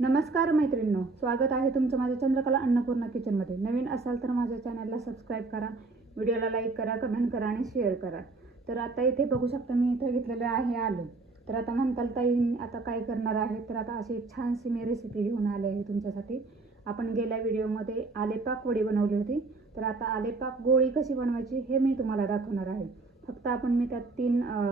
नमस्कार मैत्रिणींनो, स्वागत आहे तुमचं माझ्या चंद्रकला अन्नपूर्णा किचनमध्ये। नवीन असाल तर माझ्या चॅनलला सबस्क्राईब करा, व्हिडिओला लाईक करा, कमेंट करा आणि शेअर करा। तर आता इथे बघू शकता मी इथे घेतलेलं आहे आलं। तर आता म्हणताल ताई आता काय करणार आहे, तर आता अशी एक छानशी मी रेसिपी घेऊन आले आहे तुमच्यासाठी। आपण गेल्या व्हिडिओमध्ये आलेपाक वडी बनवली होती, तर आता आलेपाक गोळी कशी बनवायची हे मी तुम्हाला दाखवणार आहे। फक्त आपण मी त्यात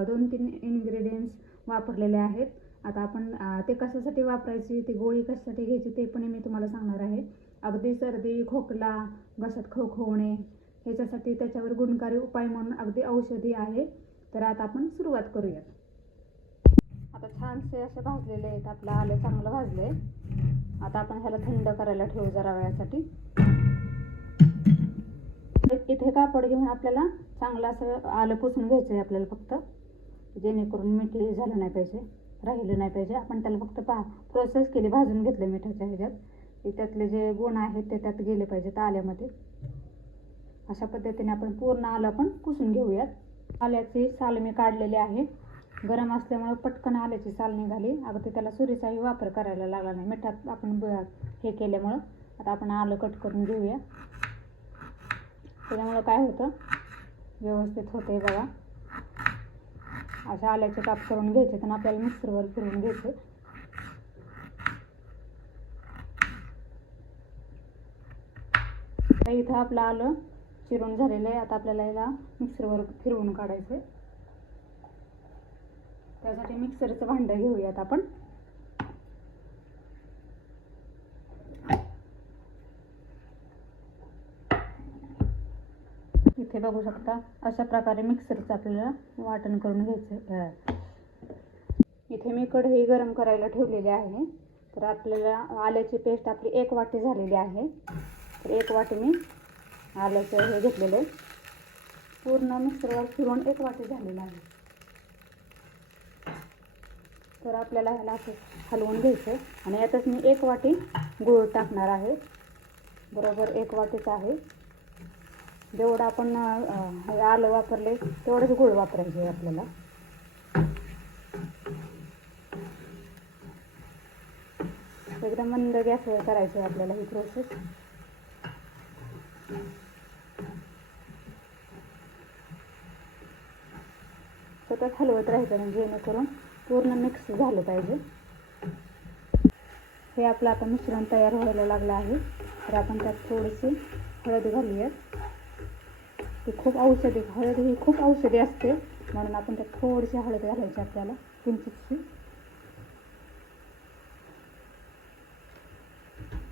2-3 इन्ग्रेडियंट्स वापरलेले आहेत। आता आपण ते कशासाठी वापरायची, ती गोळी कशासाठी घ्यायची ते पण मी तुम्हाला सांगणार आहे। अगदी सर्दी, खोकला, घशात खवखव होणे ह्याच्यासाठी त्याच्यावर गुणकारी उपाय म्हणून अगदी औषधी आहे। तर आता आपण सुरुवात करूया। आता छानसे असे भाजलेले आहेत, आपलं आलं चांगलं भाजले। आता आपण ह्याला थंड करायला ठेवू जरा वेळासाठी। इथे कापड घेऊन आपल्याला चांगलं असं आलं पुसून घ्यायचं आहे आपल्याला, फक्त जेणेकरून मीठ झालं नाही पाहिजे, राहिलं नाही पाहिजे। आपण त्याला फक्त प्रोसेस केली, भाजून घेतलं मिठाच्या ह्याच्यात, त्यातले जे गुण आहेत ते त्यात गेले पाहिजेत आल्यामध्ये। अशा पद्धतीने आपण पूर्ण आलं पण पुसून घेऊयात। आल्याची साल मी काढलेली आहे, गरम असल्यामुळे पटकन आल्याची साल निघाली, अगदी त्याला सुरीचाही वापर करायला लागला नाही, मिठात आपण हे केल्यामुळं। आता आपण आलं कट करून घेऊया, त्याच्यामुळं काय होतं व्यवस्थित होते बघा। अशा आल्याचे काप करून घ्यायचे आणि आपल्याला मिक्सरवर फिरवून घ्यायचे। इथं आपलं आलं चिरून झालेलं आहे, आता आपल्याला याला मिक्सरवर फिरवून काढायचं। त्यासाठी मिक्सरचं भांडं घेऊयात आपण। इथे बघू शकता अशा प्रकारे मिक्सरचं आपल्याला वाटण करून घ्यायचं। इथे मी कढई गरम करायला ठेवलेली आहे, तर आपल्याला आल्याची पेस्ट आपली 1 वाटी झालेली आहे। तर 1 वाटी मी आल्याचं हे घेतलेलं आहे, पूर्ण मिक्सरवर फिरून 1 वाटी झालेलं आहे। तर आपल्याला ह्याला असं हलवून घ्यायचं आणि यातच मी 1 वाटी गूळ टाकणार आहे, बरोबर 1 वाटीच आहे। जेवढं आपण आलं वापरले तेवढंच गूळ वापरायचे आपल्याला। एकदम मंद गॅसवर करायचं आपल्याला ही प्रोसेस। सतत हलवत राहायचं म्हणजे जेणेकरून पूर्ण मिक्स झालं पाहिजे। हे आपलं आता मिश्रण तयार व्हायला लागलं आहे, तर आपण त्यात थोडीशी हळद घालूया। हळद ही खूप औषधी असते, म्हणून आपण त्यात थोडीशी हळद घालायची आपल्याला, किंचितशी।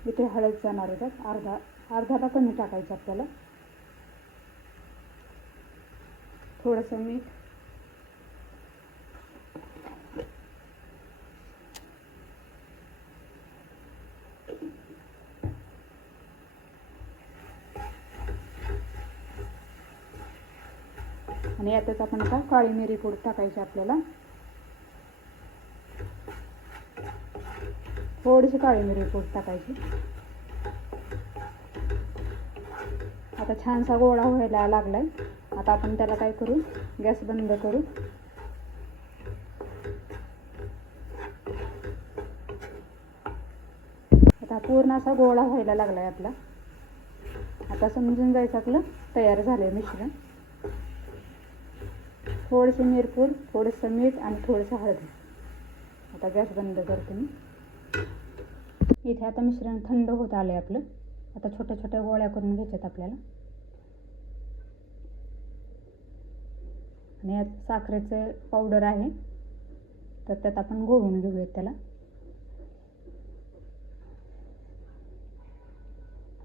इथे हळद जाणार आहे, त्यात अर्धा कमी टाकायचं आपल्याला। थोडंसं मीठ, आणि यातच आपण आता काळी मिरी पूड टाकायची आपल्याला, थोडीशी काळी मिरी पूड टाकायची। आता छानसा गोळा व्हायला लागलाय, आता आपण त्याला काय करू, गॅस बंद करू। आता पूर्ण असा गोळा व्हायला लागलाय आपला, आता समजून जायचं आपलं तयार झालंय मिश्रण। थोडीशी मिरपूड, थोडंसं मीठ आणि थोडंसं हळद। आता गॅस बंद करते मी। इथे आता मिश्रण थंड होत आलंय आपलं, आता छोट्या छोट्या गोळ्या करून घ्यायच्यात आपल्याला। आणि यात साखरेचं पावडर आहे, तर त्यात आपण घोळून घेऊयात त्याला।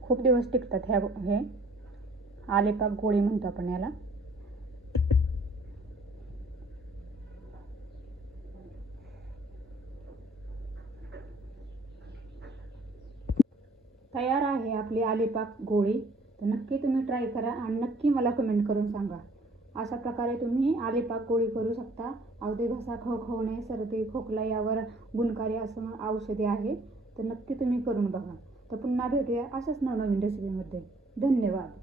खूप दिवस टिकतात हे आलेपाक गोळी म्हणतो आपण याला। तयार आहे आपली आलेपाक गोळी। तर नक्की तुम्ही ट्राय करा आणि नक्की मला कमेंट करून सांगा। अशा प्रकारे तुम्ही आलेपाक गोळी करू शकता। अगदी घसा खवखवणे, सर्दी, खोकला यावर गुणकारी असं औषधी आहे, तर नक्की तुम्ही करून बघा। तर पुन्हा भेटूया अशाच नवनवीन रेसिपीमध्ये। धन्यवाद।